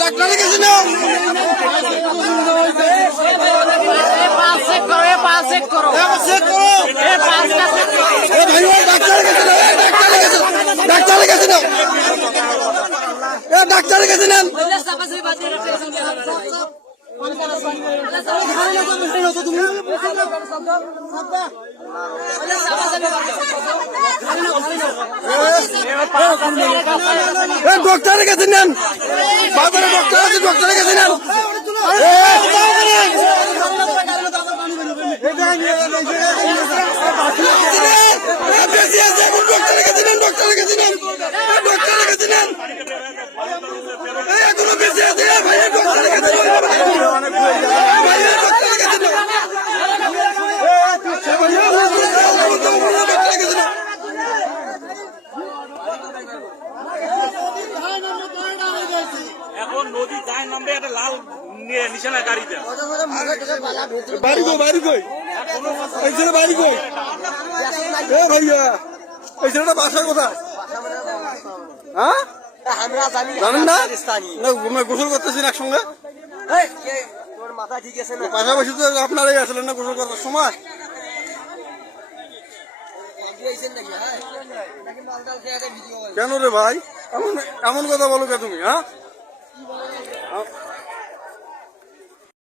ডাক্তারের কাছে নাও ডাক্তারের কাছে নেন তুমি ডক্টরের কাছে নেন বাজারে ডক্টর আছে ডক্টরের কাছে নেন ডক্টরের কাছে নেন ডক্টরের কাছে নেন ডক্টরের কাছে নেন নামবে একটা লাল নিশানা গাড়িতে বাড়ি কই, বাড়ি বাড়ি ভাইয়া বাসা কোথায়? হ্যাঁ? না? গোসল করতেছেন একসঙ্গে? পাশাপাশি তো আপনারাই আসলেন না গোসল করার সময়? কেন রে ভাই? এমন এমন কথা বলো কে তুমি হ্যাঁ? 好。